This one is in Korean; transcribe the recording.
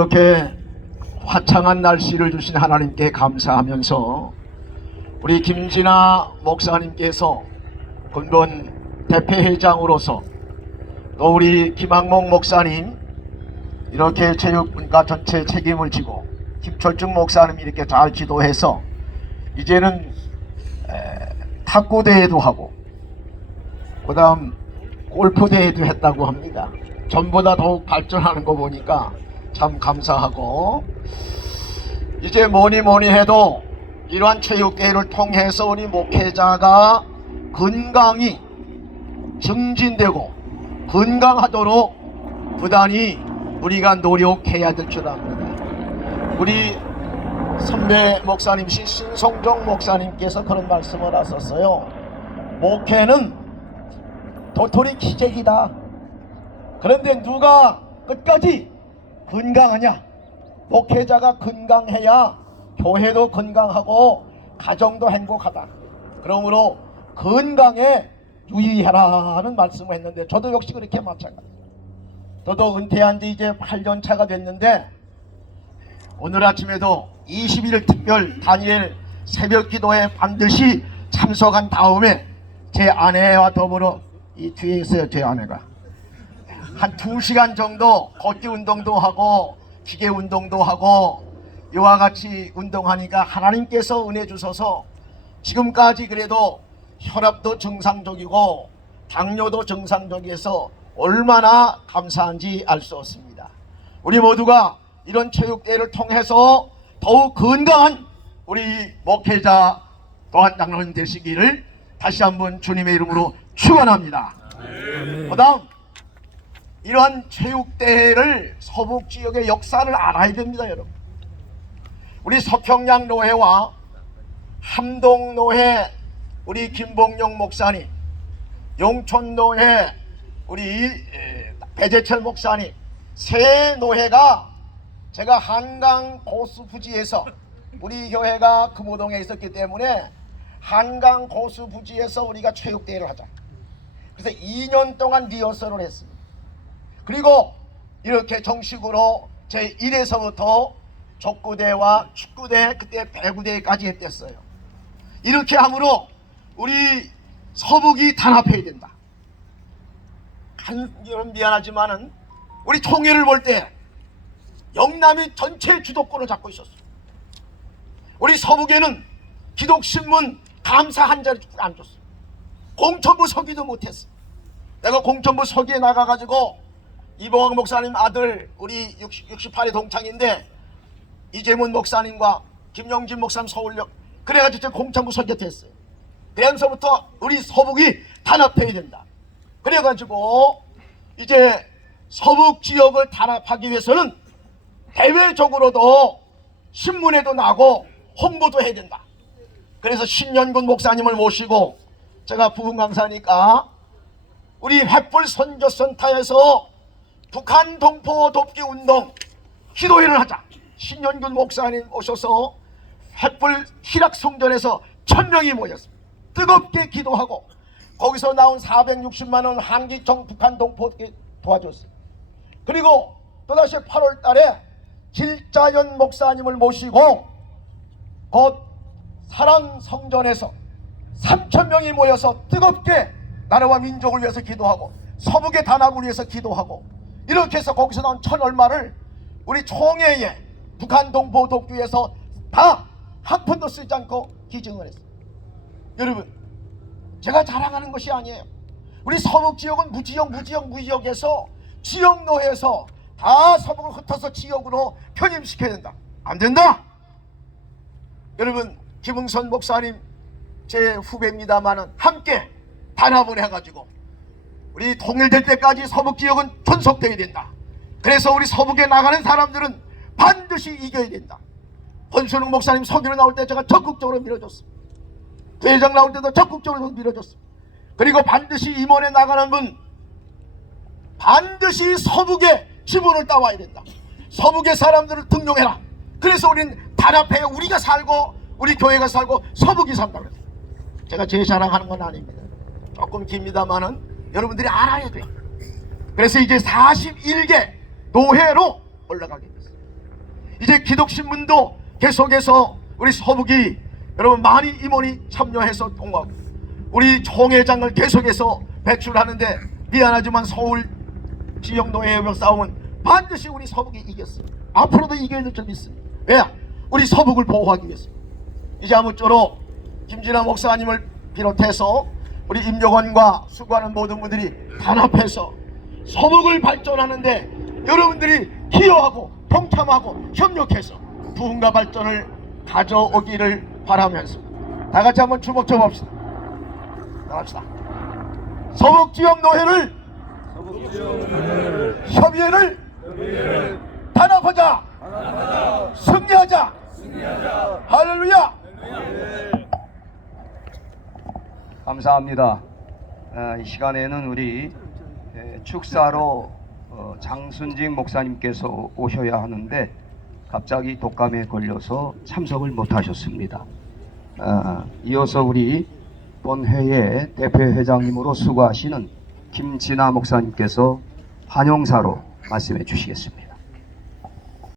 이렇게 화창한 날씨를 주신 하나님께 감사하면서 우리 김진아 목사님께서 군본 대표회장으로서 또 우리 김학목 목사님 이렇게 체육문화 전체 책임을 지고 김철중 목사님 이렇게 잘 지도해서 이제는 에, 탁구 대회도 하고 그 다음 골프 대회도 했다고 합니다. 전보다 더욱 발전하는 거 보니까 참 감사하고 이제 뭐니 뭐니 해도 이러한 체육대회를 통해서 우리 목회자가 건강이 증진되고 건강하도록 부단히 우리가 노력해야 될 줄 압니다. 우리 선배 목사님이신 신성종 목사님께서 그런 말씀을 하셨어요. 목회는 도토리 기적이다. 그런데 누가 끝까지 건강하냐? 목회자가 건강해야 교회도 건강하고 가정도 행복하다. 그러므로 건강에 유의하라는 말씀을 했는데 저도 역시 그렇게 마찬가지. 저도 은퇴한 지 이제 8년 차가 됐는데 오늘 아침에도 21일 특별 다니엘 새벽 기도에 반드시 참석한 다음에 제 아내와 더불어 이 뒤에 있어요 제 아내가 한 2시간 정도 걷기 운동도 하고 기계 운동도 하고 이와 같이 운동하니까 하나님께서 은혜 주셔서 지금까지 그래도 혈압도 정상적이고 당뇨도 정상적이어서 얼마나 감사한지 알 수 없습니다. 우리 모두가 이런 체육대회를 통해서 더욱 건강한 우리 목회자 또한 장로님 되시기를 다시 한번 주님의 이름으로 축원합니다. 그다음 이러한 체육대회를 서북 지역의 역사를 알아야 됩니다, 여러분. 우리 서평양 노회와 함동 노회 우리 김봉용 목사님, 용촌 노회 우리 에, 배재철 목사님 세 노회가 제가 한강 고수 부지에서 우리 교회가 금호동에 있었기 때문에 한강 고수 부지에서 우리가 체육대회를 하자. 그래서 2년 동안 리허설을 했습니다. 그리고 이렇게 정식으로 제 1에서부터 족구대와 축구대 그때 배구대까지 했댔어요. 이렇게 함으로 우리 서북이 단합해야 된다. 한여름 미안하지만은 우리 통일을 볼 때 영남이 전체 주도권을 잡고 있었어. 우리 서북에는 기독신문 감사 한 자리 안 줬어. 공천부 서기도 못했어. 내가 공천부 서기에 나가가지고 이봉학 목사님 아들 우리 60, 68의 동창인데 이재문 목사님과 김영진 목사님 서울역 그래가지고 제가 공천부 서기했어요. 그래서부터 우리 서북이 단합해야 된다. 그래가지고 이제 서북 지역을 단합하기 위해서는 대외적으로도 신문에도 나고 홍보도 해야 된다. 그래서 신년군 목사님을 모시고 제가 부흥 강사니까 우리 횃불 선교센터에서 북한 동포 돕기 운동 기도회를 하자. 신년군 목사님 오셔서 횃불 희락 성전에서 천 명이 모였습니다. 뜨겁게 기도하고 거기서 나온 460만 원 한기청 북한 동포 도와줬어요. 그리고 또다시 8월 달에 길자연 목사님을 모시고 곧 사랑 성전에서 3천 명이 모여서 뜨겁게 나라와 민족을 위해서 기도하고 서북의 단합을 위해서 기도하고 이렇게 해서 거기서 나온 천 얼마를 우리 총회에 북한 동포 돕기위해서 다 한 푼도 쓰지 않고 기증을 했어요. 여러분 제가 자랑하는 것이 아니에요. 우리 서북 지역은 무지역 무지역 무지역에서 지역노에서 다 서북을 흩어서 지역으로 편입시켜야 된다. 안 된다. 여러분 김흥선 목사님 제 후배입니다만은 함께 단합을 해가지고 우리 통일될 때까지 서북 지역은 존속돼야 된다. 그래서 우리 서북에 나가는 사람들은 반드시 이겨야 된다. 권순웅 목사님 서기로 나올 때 제가 적극적으로 밀어줬습니다. 대장 나올 때도 적극적으로 밀어줬습니다. 그리고 반드시 임원에 나가는 분 반드시 서북에 지분을 따와야 된다. 서북의 사람들을 등용해라. 그래서 우린 단합해 우리가 살고 우리 교회가 살고 서북이 산다 그랬어요. 제가 제 자랑하는 건 아닙니다. 조금 깁니다만은 여러분들이 알아야 돼요. 그래서 이제 41개 노회로 올라가게 됐어요. 이제 기독신문도 계속해서 우리 서북이 여러분 많이 임원이 참여해서 동하고 우리 총회장을 계속해서 배출하는데 미안하지만 서울 지역 노예협력 싸움은 반드시 우리 서북이 이겼어요. 앞으로도 이겨야 될점 있습니다. 왜? 우리 서북을 보호하기 위해서. 이제 아무쪼록 김진아 목사님을 비롯해서 우리 임종원과 수고하는 모든 분들이 단합해서 서북을 발전하는데 여러분들이 기여하고 동참하고 협력해서 부흥과 발전을 가져오기를 바라면서 다 같이 한번 주먹 쳐 봅시다. 나갑시다. 서북 지역 노회를 협의회를 단합하자. 승리하자. 할렐루야. 감사합니다. 어, 이 시간에는 우리 에, 축사로 어, 장순직 목사님께서 오셔야 하는데 갑자기 독감에 걸려서 참석을 못하셨습니다. 어, 이어서 우리 본회의 대표회장님으로 수고하시는 김진아 목사님께서 환영사로 말씀해 주시겠습니다.